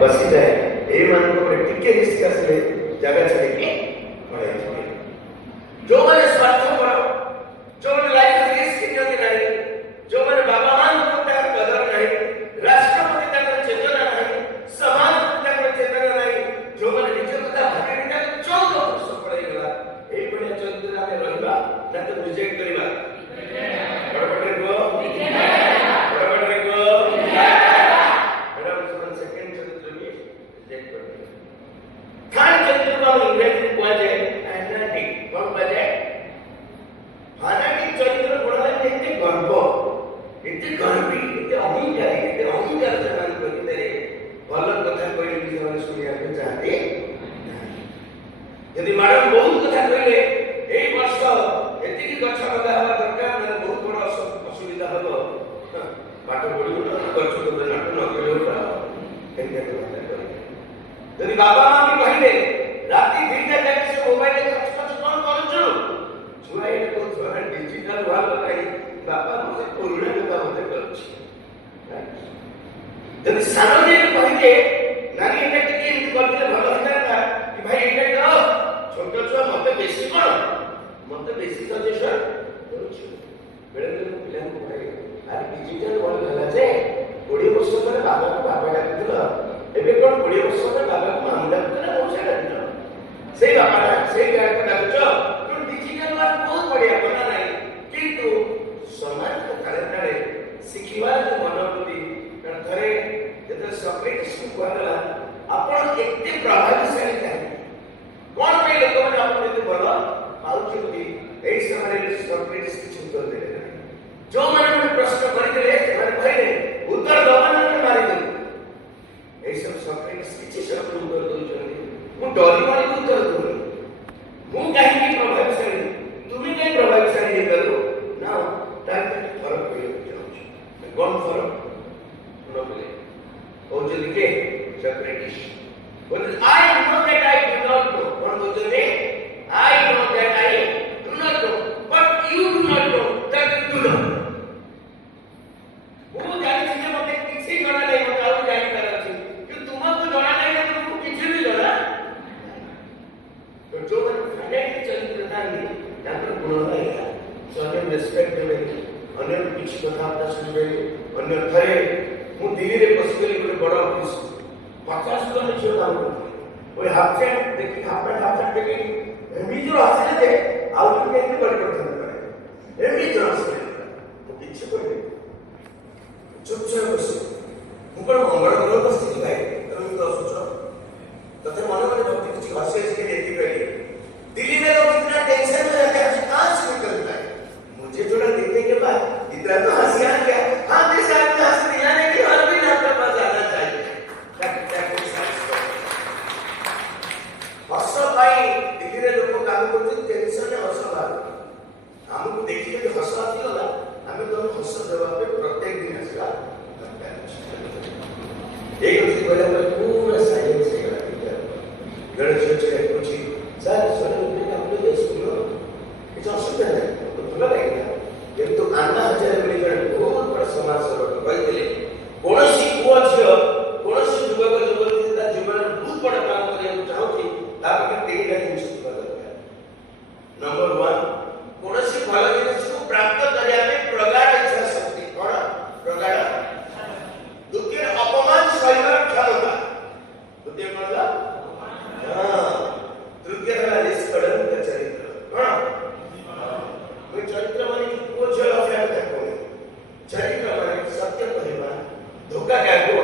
बसी जाए ए मान को टिके रिस्क आसे जगह छाड़ी के पड़े जाए जो माने स्वार्थ पर जो माने लाइफ रिस्क नियति नहीं जो माने बाबा मान को कदर नहीं राष्ट्रपति तक चेतना नहीं समाज तक चेतना नहीं जो माने निज कथा भागे निज 14 वर्ष पड़े गला ए बने चरित्र में रहबा ना तो रिजेक्ट करबा बड़बड़े को बड़बड़े को मैडम वन सेकंड चरित्र में रिजेक्ट कर खान चरित्र को इंग्लिश में कहा जाए एनाटिक कौन कहा जाए अनाटिक चरित्र बोला है इतने गर्व इतने गर्वी इतने अहंकार से मान को तेरे भल कथा कहले कि हम सुनिया के चाहते यदि मैडम बहुत कथा कहले एई वर्ष एति की गछ लगा हवा दरकार ना बहुत बड़ असुविधा हबो पाठ पढिबो ना गछ को नाट न करियो ना केते कथा कहले यदि बाबा मामी कहले राती 2टा जाके से मोबाइल खच कोन करू छुआ ए को छुआ डिजिटल वाल लगाई बाबा मुझे पुराना कथा मते करछि यदि सार्वजनिक कहके नानी एटा टिके इमति करले भलो होता कि भाई एटा करो छोट छुआ मते बेसी कोन मते बेसी सजेशन करूछु बेले बेले पिलान को भाई आरे डिजिटल वर्ल्ड हला जे 20 वर्ष पर बाबा को बाबा डाकिलो एबे कोन 20 वर्ष पर बाबा को मामला करे कोसे डाकिलो सेही बाबा सेही गाय डाकुछो तो डिजिटल वर्ल्ड बहुत बढ़िया बना नहीं किंतु समाज को काले शिखिवा जो मनोवृत्ति कारण थरे जते सॉक्रेटिस को कहला आपण एते प्रभावशाली था कोन पे लोक माने आपण एते बड़ पाउछि कि एई समय सॉक्रेटिस किछ उत्तर देले जो माने प्रश्न करिले से माने कहले उत्तर दबन के मारि दे एई सब सॉक्रेटिस किछ सब उत्तर दोछन मु डरी मारि उत्तर दो मु काहे की प्रभावशाली तुमी के प्रभावशाली हे करो ना ताकि फरक पड़े कौन फरक बोले और जो लिखे सॉक्रेटिस बोले I know that I do not know कौन बोलते I know that I do not know but you do not know that you do know वो जानि जे मते किछि जणा नै मते आउ जानि कर अछि कि तुमको जणा नै कि तुमको किछि भी जणा तो जो मन फाइनाइट चरित्रता नहीं ताकर गुण है सने रेस्पेक्ट देबे अन्य किछि कथा आपता सुनबे अन्य थरे मु दिल्ली रे पसिगली गोटे बड़ ऑफिस 50 जन झियो काम करथि ओय हाफ पैंट देखि एमबी जो आसे दे आउट के के बड़ करथि करे एमबी जो आसे तो किछि कोइ चुपचाप बस मु कोन मंगल ग्रह को स्थिति भाई तुम तो सोचो तते मन में भक्ति किछि हसे के देखि पहले दिल्ली में लोग इतना टेंशन में रहते हैं कहां से निकलता है मुझे थोड़ा देखने के बाद इतना तो हंसी आ गया हाँ मेरे साथ में हंस नहीं आने की और भी आपके पास आना चाहिए हंसो भाई दिल्ली रे लोग काम करते टेंशन में हंसो भाई हमको देखिए कि हंस आती होला हमें तो हंस जवाब पे प्रत्येक दिन हंसला एक दिन पहले मैं पूरा साइलेंस से गया गणेश जी ने पूछी सर मैंने आपने ये सुनो ये असुविधा है तो भला लगेगा किंतु अन्ना हजार मिलियन बहुत बड़ा समाज सेवा कहले कोनसी पुआ झियो कोनसी युवक युवती ता जीवन बहुत बड़ा काम करे चाहूची ताके तेरा जिनिस दरकार नंबर 1 कोनसी भल जिनिस को प्राप्त करिया में प्रगाढ़ इच्छा शक्ति कोन प्रगाढ़ द्वितीय अपमान सहन क्षमता द्वितीय मतलब हां तृतीय है निष्कलंक चरित्र कोन कोई चरित्र माने को झल अफेयर देखो चरित्र माने सत्य कहबा धोखा काको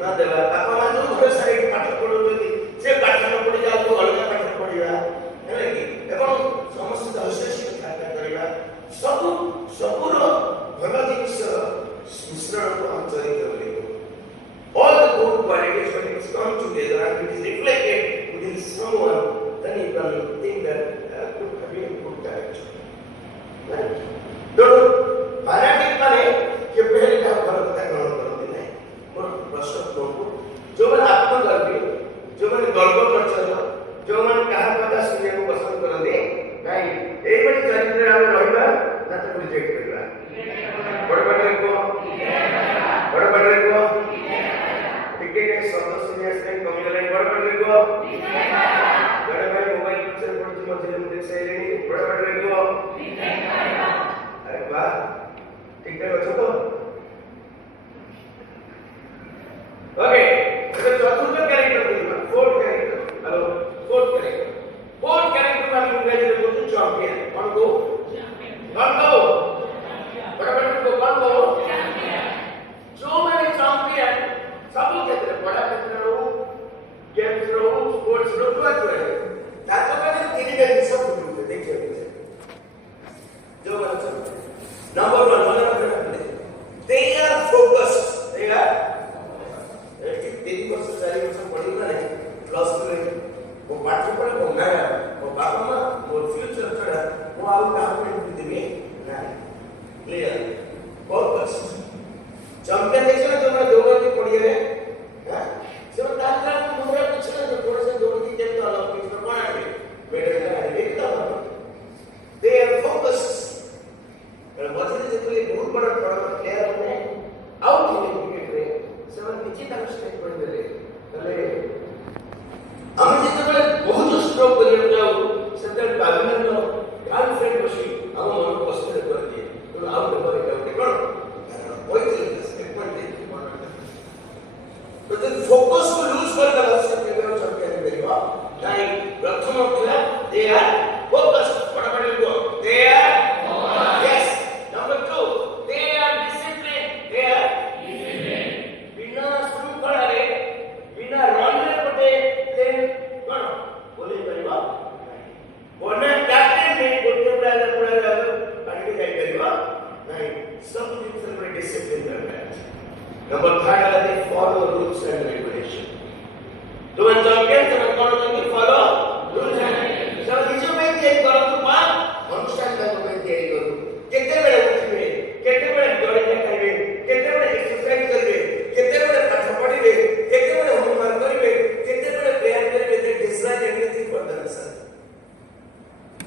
ना देवा अपमान जो घर सारे पाठ पढोती से पाठ न पढि जाओ तो अलग पाठ पढिबा है कि एवं समस्त हस्यसी खाता करबा सबुर भल जिनिस मिश्रण को हम चरित्र बोलिबो all the good qualities when it comes together and it is reflected within someone then you can think that could have been good character right तो फैनाटिक माने कि पहले का फर्क तक ग्रहण करते नहीं और प्रश्न को जो मन आत्मगर्वी जो मन गर्व करछलो जो मन कहा कथा सुनिया को पसंद करते भाई एक बड़ी चरित्र हम रहबा ना तो रिजेक्ट करबा बड़ बड़ को ठीक है ସମସ୍ତ ସିନିୟର ଷ୍ଟ୍ରେଙ୍ଗଥ କମିଗଲାଣି ବଡ଼ ବଡ଼ ଲେଖିବ ଜଣେ ଭାଇ ମୋବାଇଲ ପିକ୍ଚର ପଡୁଛି ମଝିରେ ମୁଁ ଦେଖି ସାରିଲିଣି ବଡ଼ ବଡ଼ ଲେଖିବ ଆରେ ବାଃ ଠିକ ଠାକ ଅଛ ତ ओके ଏବେ ଚତୁର୍ଥ କ୍ୟାରେକ୍ଟର ବୁଝିବା fourth character hello fourth character ଆମେ ଇଂରାଜୀରେ କହୁଛୁ ଚମ୍ପିୟନ କଣ କହୁ ବଡ଼ କଣ କହୁ ଯୋଉମାନେ ଚମ୍ପିୟନ ସବୁ କ୍ଷେତ୍ରରେ ପଢା କ୍ଷେତ୍ରରେ ହଉ ଗେମ୍ସ ର ହଉ ସ୍ପୋର୍ଟସ ର ହଉ ତାଙ୍କ ପାଇଁ ତିନିଟା ଜିନିଷ ଫୁଟୁଛି ଦେଖିବାକୁ ଯୋଉମାନେ ଚମ୍ପିୟନ ନମ୍ବର 1 ମନେ ରଖିବେ they are focused they are 3 वर्ष 4 वर्ष पढ़िला नहीं प्लस 2 वो पाठ पढ़े वो मैं वो बाबा मां वो फ्यूचर छड़ा वो आउ काम में देबे नहीं क्लियर फोकस चैंपियन देखना जो मैं दौड़ के पढ़िए हां से तात्रा मुंडा पिछले जो थोड़ा सा दौड़ के जब तो ओलंपिक्स में कौन आए मेडल का एकदम दे आर फोकस्ड और मझे जो ये बहुत बड़ा प्लेयर होने आउट होने क्रिकेट रे ସେମାନେ କିଛି ତାଙ୍କ ଷ୍ଟେଟ୍ କରିଦେଲେ ତାହେଲେ ଆମେ ଯେତେବେଳେ ବହୁତ ଷ୍ଟ୍ରୋକ୍ କରିବାକୁ ଯାଉ ସେତେବେଳେ ବ୍ୟାଡମିଣ୍ଟନ ଗାର୍ଲଫ୍ରେଣ୍ଡ ବସି ଆମ ମନକୁ ଅସ୍ଥିର କରିଦିଏ ତେଣୁ ଆଉ ଗୋଟେ ଏଇଟା ଗୋଟେ କ'ଣ କହିଥିଲେ ଷ୍ଟେଟମେଣ୍ଟ ଦେଇଥିଲେ ତ ଯଦି ଫୋକସକୁ ଲୁଜ୍ କରିଦେଲା ସେ କେବେ ଆଉ ଚମ୍ପିୟନ ହେଇପାରିବ ନାହିଁ ପ୍ରଥମ ଥିଲା ଦେ ଆର୍ ଫୋକସ୍ଡ ବଡ଼ ବଡ଼ ଲୋକ ଦେ ଆର୍ yes number 2 they are disciplined they are बिना शृंखलारे बिना रनरे पटे देन कोन बोले परिबा बोना कैप्टन ने गोटे प्लेयर पार्टी जाई परिबा नहीं सब दिन से डिसिप्लिन करना है नंबर 3 है दे फॉलो रूल्स एंड रेगुलेशन तो वन चैंपियन से कोन तो फॉलो रूल्स एंड सब किछो में ये करो तो पा अनुष्ठान का में ये करो केते बेले उठिबे केते बेले दौड़े खाइबे केते बेले एक्सरसाइज करबे केते बेले पाठ पढिबे केते बेले होमवर्क करिबे केते बेले प्रेयर करिबे they design everything for the sir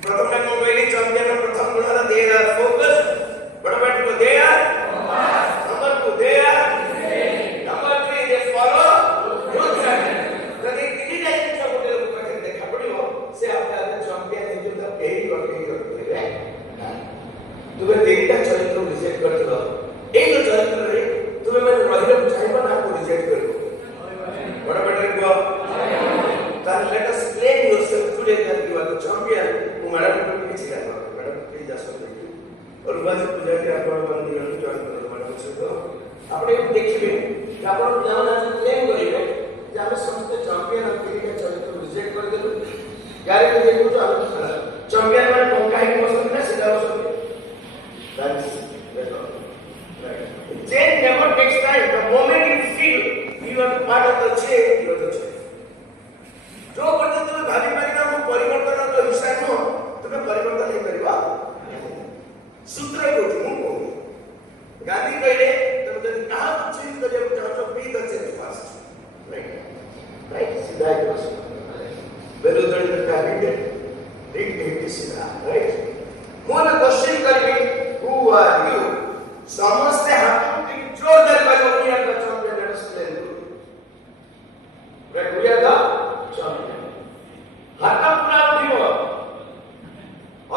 प्रथम टाइम मोबाइल चैंपियन प्रथम गुण है दे आर फोकस्ड बड़ा बैठ को they are number 2 they are number 3 they follow rules यदि तीन टाइम सब गोटे लोक पाखे देखा पड़िबो से आपका चैंपियन है जो केही रखिबे तुमे तीनटा चरित्र रिजेक्ट करथलो एई जो चरित्र रे तुमे माने रहिलो चाहबो ना को रिजेक्ट करबो बड़ा बेटा को then let us claim yourself today that you are the champion वो मैडम को किसी का मैडम प्लीज जा सकते हैं और बात पूजा के आपण बंदी रन जॉइन करो मैडम से तो આપણે देखिबे कि आपण जाना क्लेम करिवे जे हम समस्त चैंपियन ऑफ क्रिकेट चरित्र रिजेक्ट कर देलु ग्यारंटी देखो तो हम चैंपियन माने पंखा ही पसंद ना सीधा पसंद that's right change never takes time the moment you feel you are part of the change you are the change जो पर्यंत तुम भाभी परिना हम परिवर्तन तो हिस्सा नो तुम्हें परिवर्तन नहीं करबा सूत्र को तुम गांधी कहले तुम जब कहा चेंज करे चाहो be the change fast right सीधा है बस बेरोजगार का हिट हिट सीधा राइट मोना क्वेश्चन करबी हु आर यू समझते हाथ की जोरदार बाजू अपनी यार बच्चों पे let's play right we are the champion हाथ पूरा उठिबो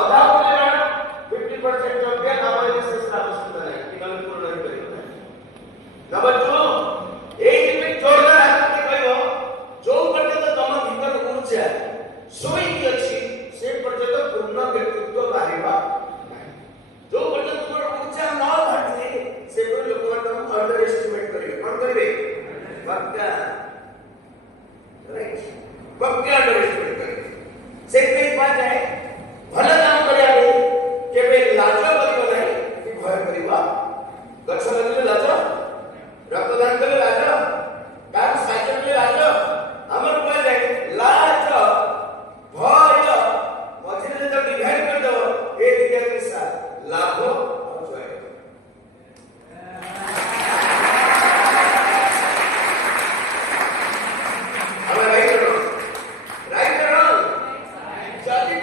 अधा उठले 50% चैंपियन हमारे देश से स्थापित नहीं किमान पूर्ण नहीं करियो नंबर 2 एई में जोरदार हाथ के कहबो जो पर्यंत तम भीतर ऊर्जा सोई की अछि से पर्यंत पूर्ण व्यक्तित्व बाहिबा जो पर्यंत तुम्हारा ऊर्जा न बाहरते से पर लोग तुम अंडर एस्टिमेट करिवे कोन करिवे पक्का राइट पक्का अंडर एस्टिमेट करिवे से पे बात है भला काम करिया रे केबे लाज करिबो नहीं कि भय करिबा गछ लगले लाज रक्तदान कले लाज कार साइकिल ले लाज हमर कोई जाय लाज भय मझे तो डिवाइड कर दो ए दिया के साथ लाभ और जय राइट करो जल्दी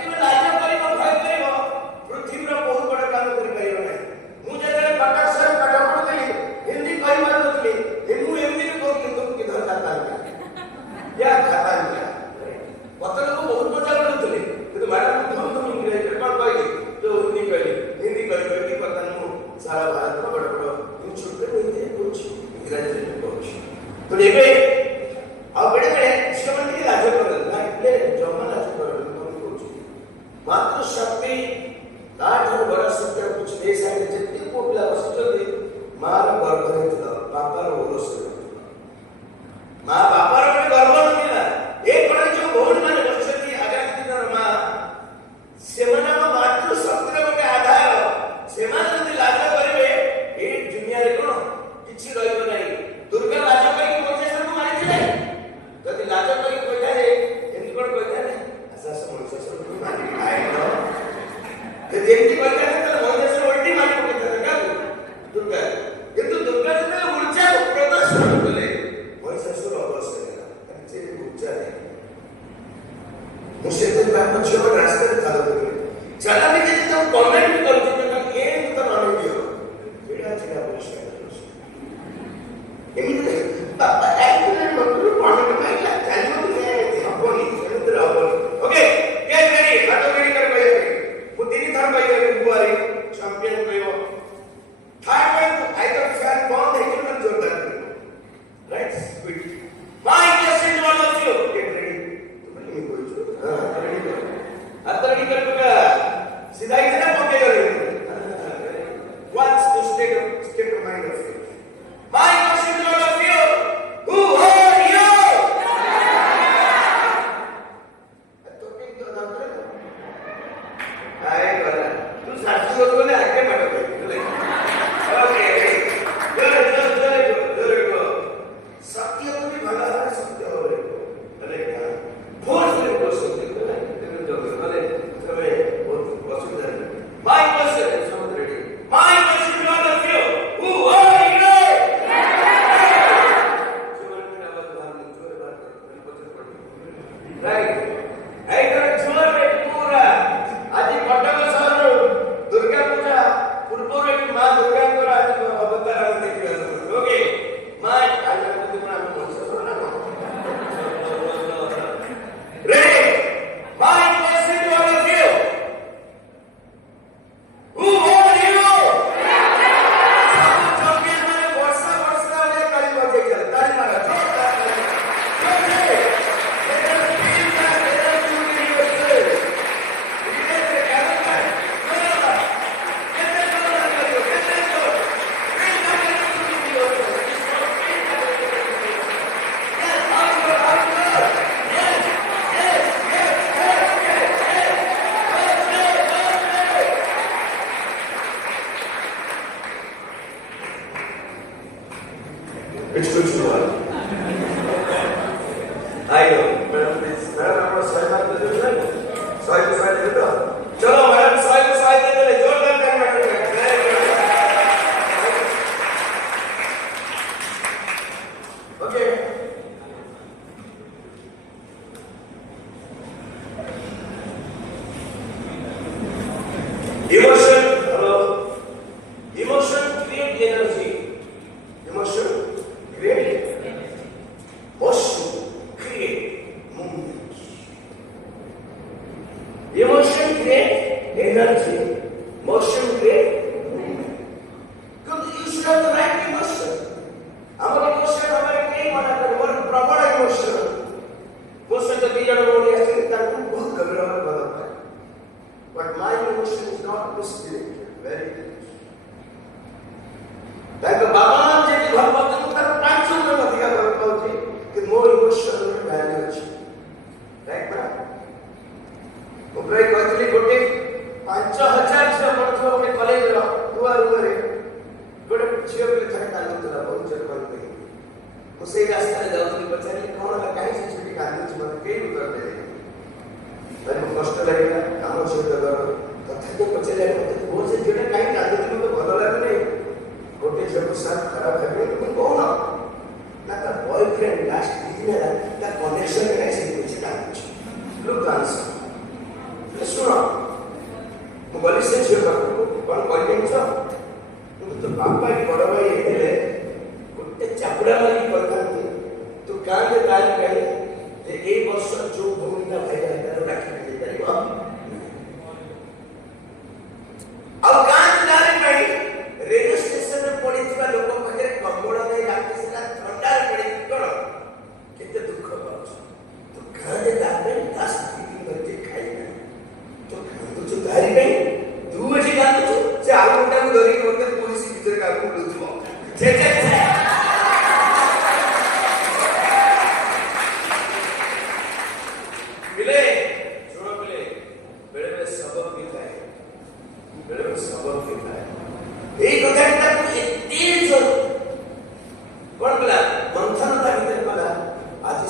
शक्ति ताठर बड़ा सत्य कुछ देश है जितने पोपला वस्तु दे मार गर्भ में था पापा रो ओरस माँ पापा रो गर्भ नहीं ना एक बड़ा जो भूल माने बच्चे आगे दिन माँ सेमना में मातृ शक्ति रो के आधार सेमान यदि लाज करिवे ए दुनिया रे कोन किछि रहइबो नै दुर्गा लाज करी कोजे सब मारि दिले यदि लाज करी कोइता रे एमि कोन कोइता नै आसा समस्या सब मारि आइ न जे जेमि कोइता नै त मोजे से उल्टी मारि कोइता का दुर्गा किंतु दुर्गा जते ऊर्जा प्रदर्शन कले मोसे सुर अवश्य करा जे ऊर्जा नै मुझे तो बात में छोड़ रास्ते में खड़ा हो गए चला भी जब तो कमेंट कर दो तो ये तो मानो दियो बेड़ा चिड़ा बोल एमिते पापा एक्चुअली मतलब कमेंट में आइला जानि मत नहीं हबोनी समुद्र हबोनी ओके गेट रेडी हाथ रेडी कर भाई मु तीन थर भाई बुआरी चैंपियन कहियो थर्ड टाइम आई तो फैन बॉन्ड है कि मन जोरदार right sweet my question to all of you get ready तो बोली कोई जो हां रेडी कर हाथ रेडी कर बका सीधा ही ना पके कर what's the state of mind of you my question to all of you who are you talking to the other aye kara tu sathi ko ne aage mato okay good satya to bhi bhala hai satya ho rahe अरे यार बहुत से लोग सोचते हैं लेकिन जो बोले समय बहुत पसंद है my question is not ready my question to all of you who are you right I got जोर में पूरा आज कटक शहर दुर्गा पूजा पूर्व रे मां दुर्गा को आज अवतार देखिबा ओके मां आज तुम नाम मनसा सुना ready my question to all of you who are you champion माने वर्षा वर्षा वाले काली बजे चल ताली मारा जोरदार It's good to know. I know. Madam, please. Madam, I'm not sorry about the difference. Sorry to find it out. Chalo, madam, sorry to find it out. Jordan, can you make it? Okay. Emotion. Hello. Emotion create energy. Emotion create motion, create movement. Emotion create energy, motion create movement. Because you should have the right emotion. Our emotion, हमारे कई माना कर और प्रबल emotion. वो सोचते कि यार वो ऐसे करता है बहुत गंभीर बात है. But my emotion is not misdirected. Very good. ताकि बाबा जे भगवत तर पांचो में अधिका कर पाउची कि मोर इमोशन में वैल्यू अछि राइट ना ओकरे कहतली गोटे 5000 से पढ़थो के कॉलेज रो दुआर ऊपर गोटे छियो के थरे काल तला बहुत चल कर गई उसे रास्ता में जाउतली पछारी कोन ला काहे से छुटी कांदी छ मत के उतर दे तने कष्ट लागेला काम से करो तथा के पछारी बहुत से जेटा काहे कांदी छ मत भलो लागे नहीं गोटे जब साथ खराब करने तुम कौन हो ना का बॉयफ्रेंड लास्ट दिन है का कनेक्शन में ऐसे कुछ ना कुछ लुक आंसर सुनो तो बोली से छे कौन बॉयफ्रेंड छ तो पापा की बड़ा भाई है गोटे चापड़ा वाली करथांती तो कांद ताली कहे जे ए वर्ष जो भूमिका भाई है राखी दे परिबा अब कांद ताली कहे रेडियो स्टेशन में पड़ी थी लोक पाखे कमोड़ा नहीं राखी से ठंडा पड़े कौन कितने दुख पाऊँ तो घर दे दाबे 10 दिन बच्चे खाई ना तो खान तो चुका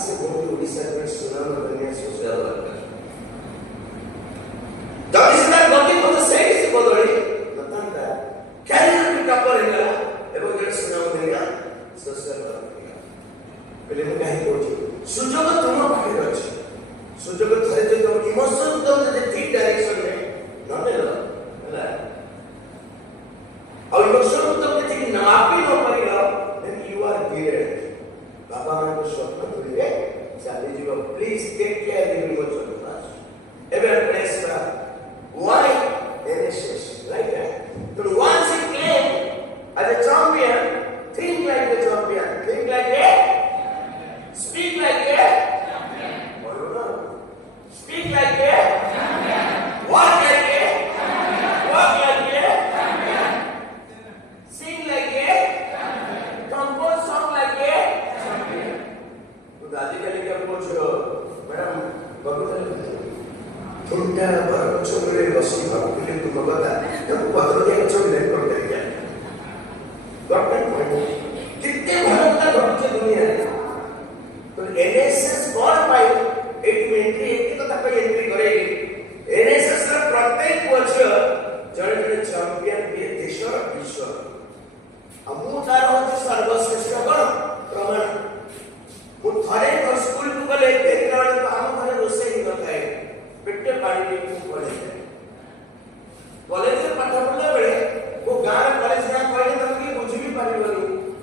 से बोलते उड़ीसा में सुनाम करने सोशल वर्कर जब गति मत सेट से बदली नतंता कैरियर पिक अप करेगा एवं जब सुनाम देगा सोशल वर्कर पहले मैं कहीं पहुंची सुजोग तुम पाखे अछि सुजोग थरे जो तुम इमोशन तुम जे ठीक डायरेक्शन में न मिलला ହେଲା और इमोशन तुम जे ठीक नापी न पाइला देन यू आर गिरेड बाबा मान को स्वप्न तुलिए चाली जीव please take care in emotion first ever place why NSS like that so once you claim as a champion think like a champion think like a speak like a champion speak like a champion walk like a champion walk like a champion sing like a champion compose song like a champion तो दादी का लिखा पूछो madam बबूल तुमने बच्चों के लिए बसी भागुले तुम बता जब पत्रों के बच्चों के लिए कर दिया गवर्नमेंट कितने भयंकर बच्चे दुनिया है तो एनएसएस कौन पाई एक एंट्री एक तो तक एंट्री करेगी एनएसएस का प्रत्येक वर्ष जड़े जड़े चैंपियन भी देश और विश्व अमू तार होती सर्वश्रेष्ठ कौन प्रमाण वो थारे और स्कूल को बोले एक राउंड तो हम हमारे रोसे ही होता है पेटे पानी में खूब पड़े कॉलेज में पाठ पढ़ला बेले वो गांव कॉलेज में पढ़े तो कि बुझी भी पानी वाली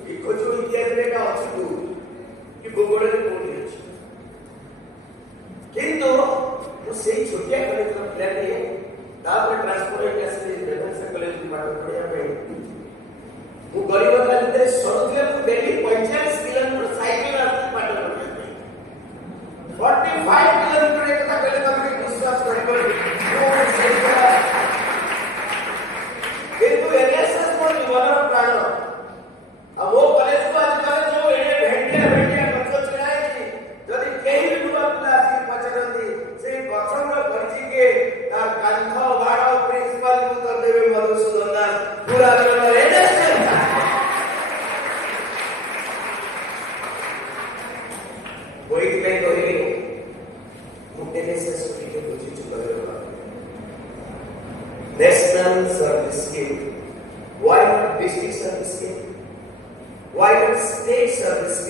ये कुछ इतिहास में का ଅଛି तू कि भूगोल में कोडी ଅଛି किंतु वो सेही छोटिया कॉलेज में प्लान है तापर ट्रांसफर होके आसे रेवेन्सा कॉलेज में पाठ पढ़िया पे वो गरीब का भीतर सरुले को डेली 45 किलोमीटर साइकिल आते पाठ पढ़िया पे 45 किलोमीटर एक का पहले तक विश्वास कर किंतु एनएसएस को जीवन प्राण अब वो कॉलेज को आजकल जो एने भेंटिया बच्चों चलाए थी यदि केही युवा पिला आसी पचरंती से बचन परिचय के तार कांथ बाड़ प्रिंसिपल को कर देवे मधुसूदन दास पूरा करना एनएसएस कोई नहीं करेगी एनएसएस के बुझी चुका है national service scheme why not district service scheme why not state service